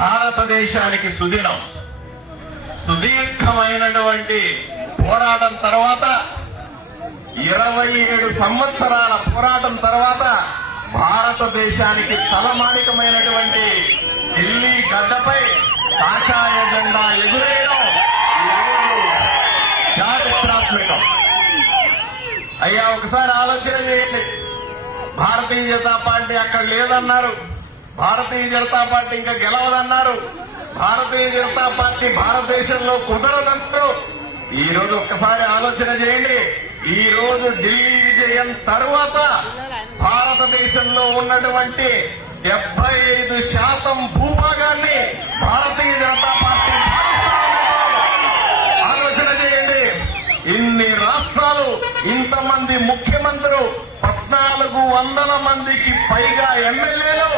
భారతదేశానికి సుదినం. సుదీర్ఘమైనటువంటి పోరాటం తర్వాత 27 సంవత్సరాల పోరాటం తర్వాత భారతదేశానికి తలమానికమైనటువంటి ఢిల్లీ గడ్డపై కాషాయ జెండా ఎగురేయడం చారిత్రాత్మకం. అయ్యా, ఒకసారి ఆలోచన చేయండి. భారతీయ జనతా పార్టీ అక్కడ లేదన్నారు, భారతీయ జనతా పార్టీ ఇంకా గెలవదన్నారు, భారతీయ జనతా పార్టీ భారతదేశంలో కుదరదన్నారు. ఈ రోజు ఒక్కసారి ఆలోచన చేయండి. ఈ రోజు ఢిల్లీ విజయం తరువాత భారతదేశంలో ఉన్నటువంటి 75% భూభాగాన్ని భారతీయ జనతా పార్టీ ఆలోచన చేయండి. ఇన్ని రాష్ట్రాలు, ఇంతమంది ముఖ్యమంత్రులు, 1400 మందికి పైగా ఎమ్మెల్యేలు,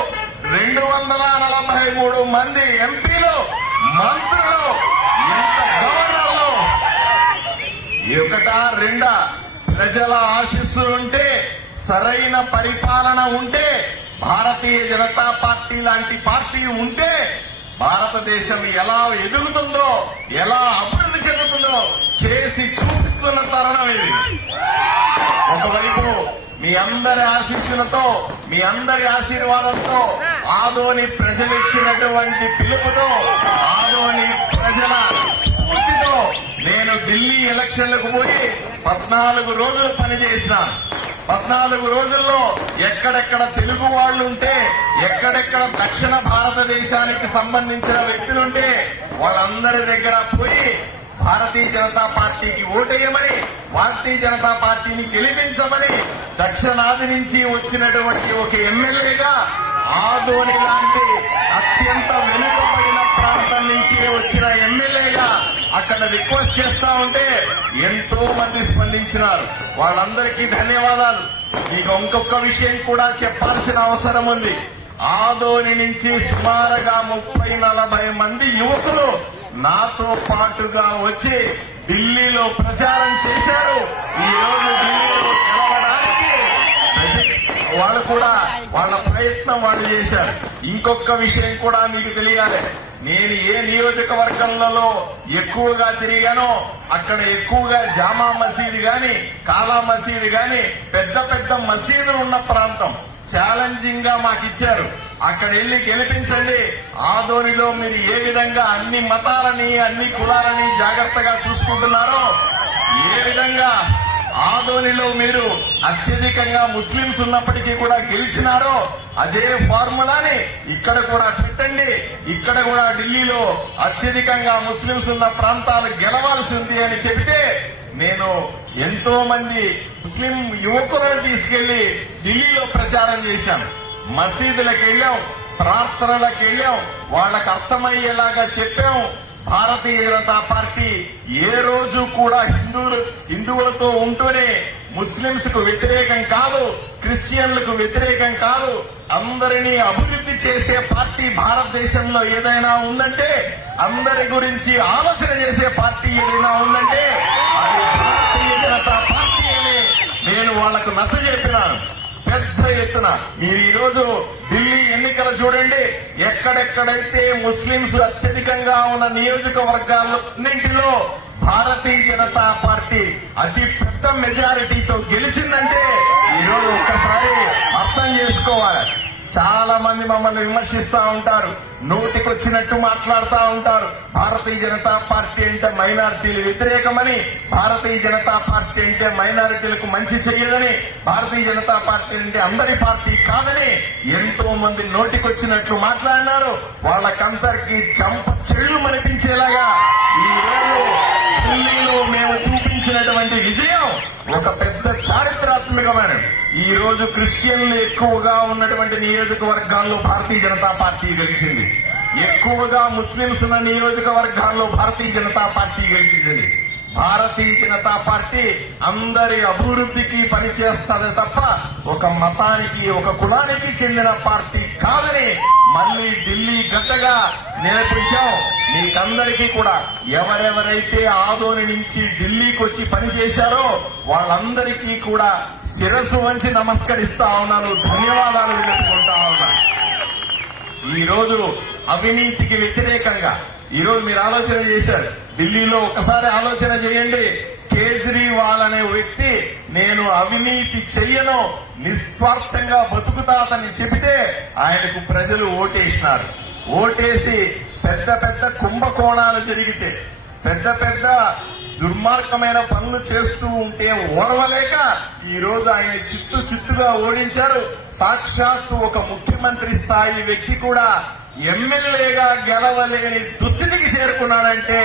243 మంది ఎంపీలు, మంత్రులు, ఎంత గవర్నర్లు, ఒకటా రెండా ప్రజల ఆశీస్సులుంటే, సరైన పరిపాలన ఉంటే, భారతీయ జనతా పార్టీ లాంటి పార్టీ ఉంటే భారతదేశం ఎలా ఎదుగుతుందో, ఎలా అభివృద్ధి చెందుతుందో చేసి చూపిస్తున్న తరుణం ఇది. ఒకవైపు మీ అందరి ఆశీస్సులతో, మీ అందరి ఆశీర్వాదంతో, ఆదోని ప్రజలిచ్చినటువంటి పిలుపుతో, ఆదోని ప్రజల స్ఫూర్తితో నేను ఢిల్లీ ఎలక్షన్లకు పోయి 14 రోజులు పనిచేసిన. 14 రోజుల్లో ఎక్కడెక్కడ తెలుగు వాళ్ళు ఉంటే, ఎక్కడెక్కడ దక్షిణ భారతదేశానికి సంబంధించిన వ్యక్తులుంటే వాళ్ళందరి దగ్గర పోయి భారతీయ జనతా పార్టీకి ఓటేయమని, భారతీయ జనతా పార్టీని గెలిపించమని, దక్షిణాది నుంచి వచ్చినటువంటి ఒక ఎమ్మెల్యేగా, ఆదోని లాంటి అత్యంత వెనుకబడిన ప్రాంతం నుంచి వచ్చిన ఎమ్మెల్యేగా అక్కడ రిక్వెస్ట్ చేస్తా ఉంటే ఎంతో మంది స్పందించినారు. వాళ్ళందరికీ ధన్యవాదాలు. మీకు ఇంకొక విషయం కూడా చెప్పాల్సిన అవసరం ఉంది. ఆదోని నుంచి సుమారుగా 30-40 మంది యువకులు నాతో పాటుగా వచ్చి ఢిల్లీలో ప్రచారం చేశారు. ఈ రోజు ఢిల్లీలో గెలవడానికి వాళ్ళు కూడా వాళ్ళ ప్రయత్నం వాళ్ళు చేశారు. ఇంకొక విషయం కూడా మీకు తెలియాలి. నేను ఏ నియోజకవర్గంలో ఎక్కువగా తిరిగానో అక్కడ ఎక్కువగా జామా మసీదు గాని, కాలా మసీదు గాని, పెద్ద పెద్ద మసీదులు ఉన్న ప్రాంతం ఛాలెంజింగ్ గా మాకు ఇచ్చారు. అక్కడ వెళ్లి గెలిపించండి. ఆదోనిలో మీరు ఏ విధంగా అన్ని మతాలని, అన్ని కులాలని జాగ్రత్తగా చూసుకుంటున్నారో, ఏ విధంగా ఆదోనిలో మీరు అత్యధికంగా ముస్లింస్ ఉన్నప్పటికీ కూడా గెలిచినారో, అదే ఫార్ములాని ఇక్కడ కూడా పెట్టండి. ఇక్కడ కూడా ఢిల్లీలో అత్యధికంగా ముస్లింస్ ఉన్న ప్రాంతాలు గెలవాల్సి ఉంది అని చెబితే నేను ఎంతో మంది ముస్లిం యువకులను తీసుకెళ్లి ఢిల్లీలో ప్రచారం చేశాం. మసీదులకు వెళ్ళాం, ప్రార్థనలకు వెళ్ళాం, వాళ్ళకు అర్థమయ్యేలాగా చెప్పాం. భారతీయ జనతా పార్టీ ఏ రోజు కూడా హిందువులతో ఉంటూనే ముస్లింస్ కు వ్యతిరేకం కాదు, క్రిస్టియన్లకు వ్యతిరేకం కాదు, అందరినీ అభివృద్ధి చేసే పార్టీ భారతదేశంలో ఏదైనా ఉందంటే, అందరి గురించి ఆలోచన చేసే పార్టీ ఏదైనా ఉందంటే అది భారతీయ జనతా పార్టీ అని నేను వాళ్లకు నచ్చజెప్పినాను. పెద్ద ఎత్తున మీరు ఈ రోజు ఢిల్లీ ఎన్నికలు చూడండి. ఎక్కడెక్కడైతే ముస్లింస్ అత్యధికంగా ఉన్న నియోజకవర్గాలన్నింటిలో భారతీయ జనతా పార్టీ అతి పెద్ద మెజారిటీతో గెలిచిందంటే ఈరోజు ఒక్కసారి అర్థం చేసుకోవాలి. చాలా మంది మమ్మల్ని విమర్శిస్తా ఉంటారు, నోటికొచ్చినట్టు మాట్లాడుతూ ఉంటారు. భారతీయ జనతా పార్టీ అంటే మైనారిటీలు వ్యతిరేకమని, భారతీయ జనతా పార్టీ అంటే మైనారిటీలకు మంచి చెయ్యదని, భారతీయ జనతా పార్టీ అంటే అందరి పార్టీ కాదని ఎంతో మంది నోటికొచ్చినట్లు మాట్లాడినారు. వాళ్ళకందరికీ చంప చెళ్ళు మనిపించేలాగా ఈ రోజు ఢిల్లీలో మేము చూపించినటువంటి విజయం ఒక పెద్ద చారిత్రాత్మకమైన. ఈ రోజు క్రిస్టియన్లు ఎక్కువగా ఉన్నటువంటి నియోజకవర్గాల్లో భారతీయ జనతా పార్టీ గెలిచింది. ఎక్కువగా ముస్లింస్ ఉన్న నియోజకవర్గాల్లో భారతీయ జనతా పార్టీ గెలిచింది. భారతీయ జనతా పార్టీ అందరి అభివృద్ధికి పనిచేస్తుంది తప్ప ఒక మతానికి, ఒక కులానికి చెందిన పార్టీ కాదని మళ్లీ ఢిల్లీ గడ్డగా నిరూపించాం. మీకందరికీ కూడా ఎవరెవరైతే ఆదోని నుంచి ఢిల్లీకి వచ్చి పనిచేశారో వాళ్ళందరికీ కూడా శిరస్సు వంచి నమస్కరిస్తా ఉన్నాను, ధన్యవాదాలు తెలుపుకుంటా ఉన్నా. ఈ రోజు అవినీతికి వ్యతిరేకంగా ఈరోజు మీరు ఆలోచన చేశారు. ఢిల్లీలో ఒకసారి ఆలోచన చేయండి. కేజ్రీవాల్ అనే వ్యక్తి నేను అవినీతి చెయ్యను, నిస్వార్థంగా బతుకుతాతని చెబితే ఆయనకు ప్రజలు ఓటేసినారు. ఓటేసి పెద్ద పెద్ద కుంభకోణాలు జరిగితే, పెద్ద పెద్ద దుర్మార్గమైన పనులు చేస్తూ ఉంటే ఓర్వలేక ఈ రోజు ఆయన చిత్తుగా ఓడించారు. సాక్షాత్తు ఒక ముఖ్యమంత్రి స్థాయి వ్యక్తి కూడా ఎమ్మెల్యేగా గెలవలేని దుస్థితికి చేరుకున్నాడంటే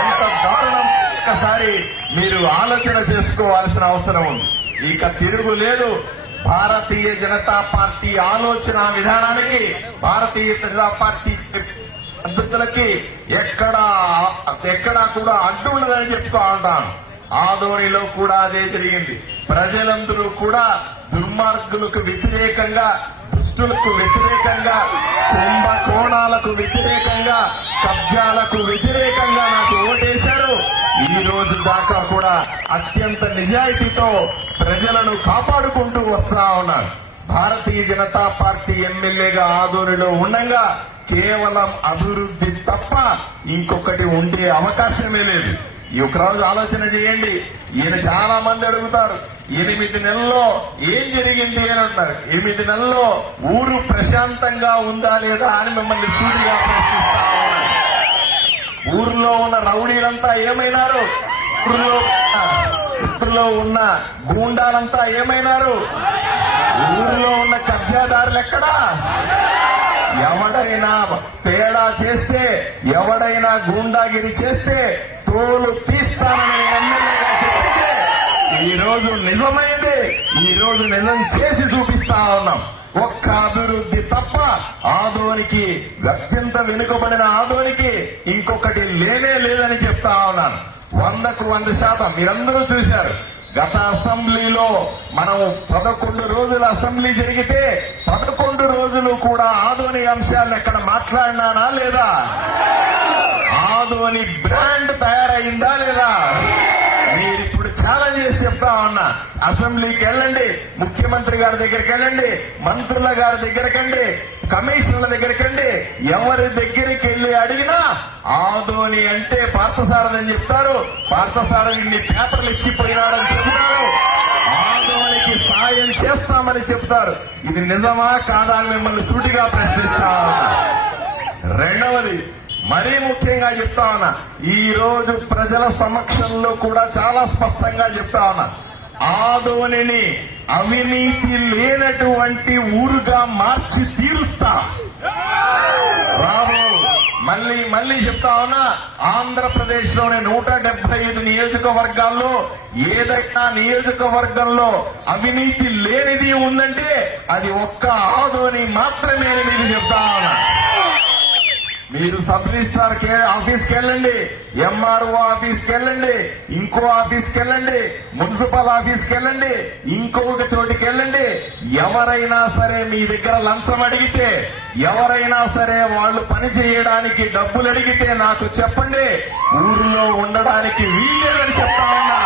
ఎంత దారుణం ఒక్కసారి మీరు ఆలోచన చేసుకోవాల్సిన అవసరం ఉంది. ఇక తిరుగులేదు. భారతీయ జనతా పార్టీ ఆలోచన విధానానికి, భారతీయ జనతా పార్టీ పద్ధతులకి ఎక్కడా కూడా అడ్డు ఉండదని చెప్తూ ఉంటాను. ఆదోనిలో కూడా అదే జరిగింది. ప్రజలందరూ కూడా దుర్మార్గులకు వ్యతిరేకంగా, దుష్టులకు వ్యతిరేకంగా, కుంభకోణాలకు వ్యతిరేకంగా, కబ్జాలకు వ్యతిరేకంగా నాకు ఓటేశారు. ఈ రోజు దాకా కూడా అత్యంత నిజాయితీతో ప్రజలను కాపాడుకుంటూ వస్తా ఉన్నారు. భారతీయ జనతా పార్టీ ఎమ్మెల్యేగా ఆదోనిలో ఉండగా కేవలం అభివృద్ధి తప్ప ఇంకొకటి ఉండే అవకాశమే లేదు. ఈ ఒక రోజు ఆలోచన చేయండి. ఈయన చాలా మంది అడుగుతారు 8 నెలల్లో ఏం జరిగింది అని అంటారు. 8 నెలల్లో ఊరు ప్రశాంతంగా ఉందా లేదా అని మిమ్మల్ని సూటిగా ప్రశ్నిస్తా ఉన్నారు. ఊర్లో ఉన్న రౌడీలంతా ఏమైనారు? ఊర్లో ఉన్న గూండాలంతా ఏమైనారు? ఊరిలో ఉన్న కబ్జాదారులు ఎక్కడా? ఎవడైనా తేడా చేస్తే, ఎవడైనా గూండాగిరి చేస్తే తోలు తీస్తానని ఎమ్మెల్యేగా చెప్తే ఈ రోజు నిజమైంది. ఈ రోజు నిజం చేసి చూపిస్తా ఉన్నాం. ఒక్క అభివృద్ధి తప్ప ఆదోనికి, అత్యంత వెనుకబడిన ఆదోనికి ఇంకొకటి లేనే లేదని చెప్తా ఉన్నాను. 100కు 100%. మీరందరూ చూశారు. గత అసెంబ్లీలో మనం 11 రోజుల అసెంబ్లీ జరిగితే 11 రోజులు కూడా ఆదోని అంశాలను ఎక్కడ మాట్లాడినానా లేదా? ఆదోని బ్రాండ్ తయారైందా లేదా? మీరు ఇప్పుడు ఛాలెంజ్ చేసి చెప్తా ఉన్నా. అసెంబ్లీకి వెళ్ళండి, ముఖ్యమంత్రి గారి దగ్గరికి వెళ్ళండి, మంత్రుల గారి దగ్గరకండి, కమిషనర్ల దగ్గరకండి, ఎవరి దగ్గరికి వెళ్ళి అడిగినా ఆదోని అంటే పార్థసారథని చెప్తారు. పార్థసారథి ఇన్ని పేపర్లు ఇచ్చిపోయినాడని చెప్తారు. ఆదోనికి సాయం చేస్తామని చెప్తారు. ఇది నిజమా కాదా అని మిమ్మల్ని సూటిగా ప్రశ్నిస్తా ఉన్నా. రెండవది, మరీ ముఖ్యంగా చెప్తా ఉన్నా, ఈ రోజు ప్రజల సమక్షంలో కూడా చాలా స్పష్టంగా చెప్తా ఉన్నా, ఆదోనిని అవినీతి లేనటువంటి ఊరుగా మార్చి తీరుస్తా. రాబో మళ్ళీ చెప్తా ఉన్నా, ఆంధ్రప్రదేశ్ లోని 175 నియోజకవర్గాల్లో ఏదైనా నియోజకవర్గంలో అవినీతి లేనిది ఉందంటే అది ఒక్క ఆదోని మాత్రమే అని మీరు చెప్తా ఉన్నా. మీరు సబ్ రిజిస్ట్రార్ ఆఫీస్కి వెళ్ళండి, ఎంఆర్ఓ ఆఫీస్కి వెళ్ళండి, ఇంకో ఆఫీస్కి వెళ్ళండి, మున్సిపల్ ఆఫీస్కి వెళ్ళండి, ఇంకొక చోటికి వెళ్ళండి. ఎవరైనా సరే మీ దగ్గర లంచం అడిగితే, ఎవరైనా సరే వాళ్ళు పని చేయడానికి డబ్బులు అడిగితే నాకు చెప్పండి. ఊరిలో ఉండడానికి వీలేదని చెప్తా ఉన్నా.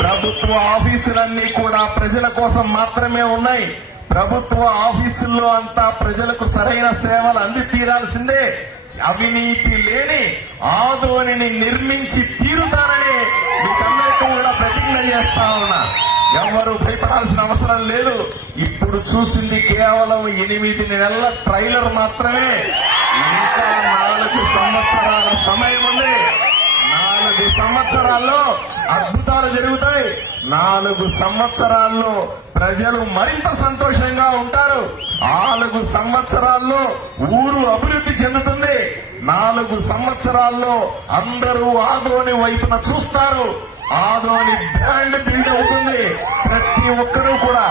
ప్రభుత్వ ఆఫీసులన్నీ కూడా ప్రజల కోసం మాత్రమే ఉన్నాయి. ప్రభుత్వ ఆఫీసుల్లో అంతా ప్రజలకు సరైన సేవలు అంది తీరాల్సిందే. అవినీతి లేని ఆదోనిని నిర్మించి తీరుతానని మీకందరికీ కూడా ప్రతిజ్ఞ చేస్తా ఉన్నా. ఎవరు భయపడాల్సిన అవసరం లేదు. ఇప్పుడు చూసింది కేవలం 8 నెలల ట్రైలర్ మాత్రమే. ఇంకా 4 సంవత్సరాల సమయం ఉంది. 4 సంవత్సరాల్లో అద్భుతాలు జరుగుతాయి. 4 సంవత్సరాల్లో ప్రజలు మరింత సంతోషంగా ఉంటారు. 4 సంవత్సరాల్లో ఊరు అభివృద్ధి చెందుతుంది. 4 సంవత్సరాల్లో అందరూ ఆదోని వైపున చూస్తారు. ఆదోని బ్రాండ్ బిల్డ్ అవుతుంది. ప్రతి ఒక్కరూ కూడా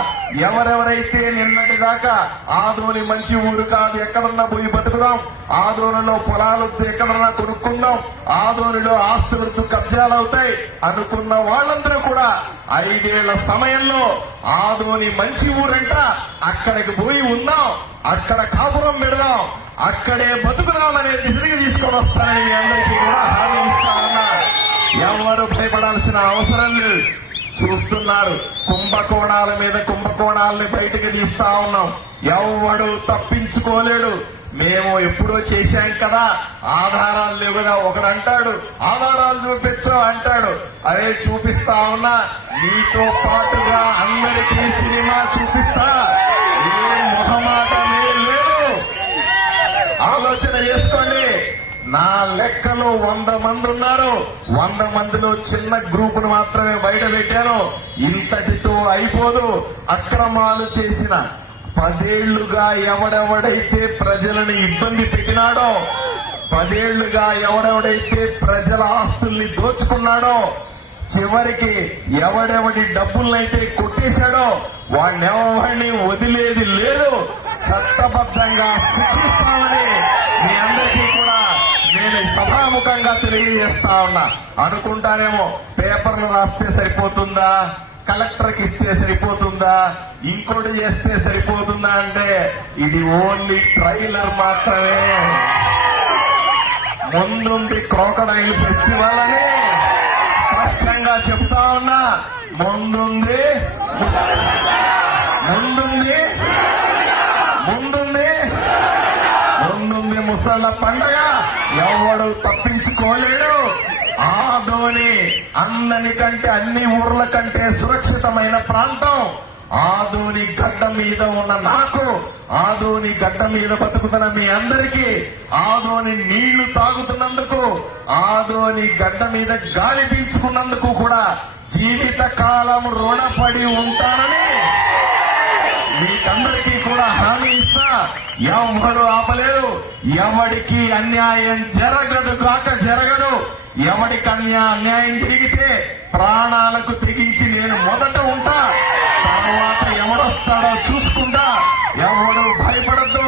ఎవరెవరైతే నిన్నటి దాకా ఆదోని మంచి ఊరు కాదు, ఎక్కడన్నా పోయి బతుకుదాం, ఆదోనిలో పొలాలు ఎక్కడన్నా కొనుక్కుందాం, ఆదోనిలో ఆస్తులతో కబ్జాలు అవుతాయి అనుకున్న వాళ్ళందరూ కూడా 5 ఏళ్ల సమయంలో ఆదోని మంచి ఊరంట, అక్కడికి పోయి ఉందాం, అక్కడ కాపురం పెడదాం, అక్కడే బతుకుదామనే దిశగా తీసుకొని వస్తానని మీ అందరికీ కూడా హామీ ఇస్తా ఉన్నా. ఎవరు భయపడాల్సిన అవసరం లేదు. చూస్తున్నారు, కుంభకోణాల మీద కుంభకోణాలని బయటకు తీస్తా ఉన్నాం. ఎవడు తప్పించుకోలేడు. మేము ఎప్పుడో చేశాం కదా, ఆధారాలు లేవు కదా. ఒకడు అంటాడు ఆధారాలు చూపించు అంటాడు. అరే చూపిస్తా ఉన్నా, నీతో పాటుగా అందరికీ సినిమా చూపిస్తా. ఏ మొహమాటమే లేదు, ఆలోచన చేసుకోండి. నా లెక్కలో 100 మంది ఉన్నారు. 100 మందిలో చిన్న గ్రూపును మాత్రమే బయట పెట్టాను. ఇంతటితో అయిపోదు. అక్రమాలు చేసిన 10 ఏళ్లుగా ఎవడెవడైతే ప్రజలను ఇబ్బంది పెట్టినాడో, 10 ఏళ్లుగా ఎవడెవడైతే ప్రజల ఆస్తుల్ని దోచుకున్నాడో, చివరికి ఎవడెవడి డబ్బులనైతే కొట్టేశాడో వాడినెవడిని వదిలేది లేదు. చట్టబద్ధంగా శిక్షిస్తామని మీ అందరికీ కూడా నేను సభాముఖంగా తెలియజేస్తా ఉన్నా. అనుకుంటానేమో పేపర్లు రాస్తే సరిపోతుందా, కలెక్టర్కి ఇస్తే సరిపోతుందా, ఇంకోటి చేస్తే సరిపోతుందా అంటే ఇది ఓన్లీ ట్రైలర్ మాత్రమే. ముందుంది క్రోకడైల్ ఫెస్టివల్ అని స్పష్టంగా చెప్తా ఉన్నా. ముందుంది ముసళ్ళ పండగ. ఎవడు తప్పించుకోలేడు. ఆదోని అన్నని కంటే అన్ని ఊర్ల కంటే సురక్షితమైన ప్రాంతం. ఆదోని గడ్డ మీద ఉన్న నాకు, ఆదోని గడ్డ మీద బతుకుతున్న మీ అందరికీ, ఆదోని నీళ్లు తాగుతున్నందుకు, ఆదోని గడ్డ మీద గాలి పీల్చుకున్నందుకు కూడా జీవిత కాలం రుణపడి ఉంటానని మీకందరికీ కూడా హామీ ఇస్తా. ఎవరు ఆపలేరు. ఎవడికి అన్యాయం జరగదు కాక జరగదు. ఎవడికి అన్యాయం జరిగితే ప్రాణాలకు తెగించి నేను మొదట ఉంటా. తర్వాత ఎవడొస్తాడో చూసుకుంటా. ఎవడు భయపడద్దు.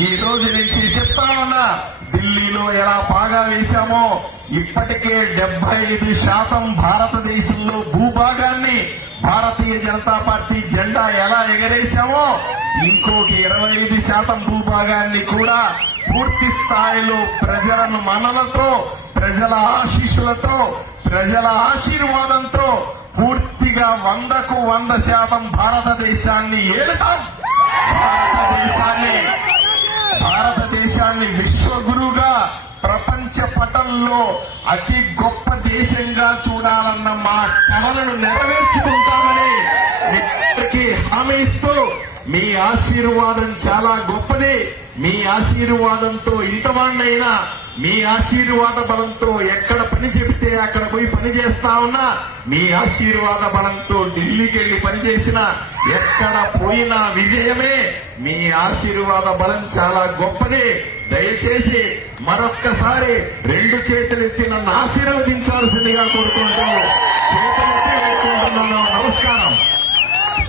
ఈ రోజు నుంచి చెప్తా ఉన్నా, ఢిల్లీలో ఎలా పాగా వేశామో ఇప్పటికే 75% భారతదేశంలో భూభాగాన్ని భారతీయ జనతా పార్టీ జెండా ఎలా ఎగరేశామో ఇంకోటి 25% భూభాగాన్ని కూడా పూర్తి స్థాయిలో ప్రజలను మనలతో, ప్రజల ఆశీస్సులతో, ప్రజల ఆశీర్వాదంతో పూర్తిగా 100కు 100% భారతదేశాన్ని ఏలుతాం. భారతదేశాన్ని విశ్వగురువుగా, ప్రపంచ పటంలో అతి గొప్ప దేశంగా చూడాలన్న మా కలలను నెరవేర్చుకుంటామని మీకు హామీ ఇస్తూ, మీ ఆశీర్వాదం చాలా గొప్పది. మీ ఆశీర్వాదంతో ఇంతవాణ్ణైనా, మీ ఆశీర్వాద బలంతో ఎక్కడ పని చెబితే అక్కడ పోయి పని చేస్తా ఉన్నా, మీ ఆశీర్వాద బలంతో ఢిల్లీకి వెళ్లి పనిచేసిన ఎక్కడ పోయినా విజయమే. మీ ఆశీర్వాద బలం చాలా గొప్పది. దయచేసి మరొక్కసారి 2 చేతులెత్తి నన్ను ఆశీర్వదించాల్సిందిగా కోరుకుంటూ చేతులెత్తి వేడుకుంటున్నాను. నమస్కారం.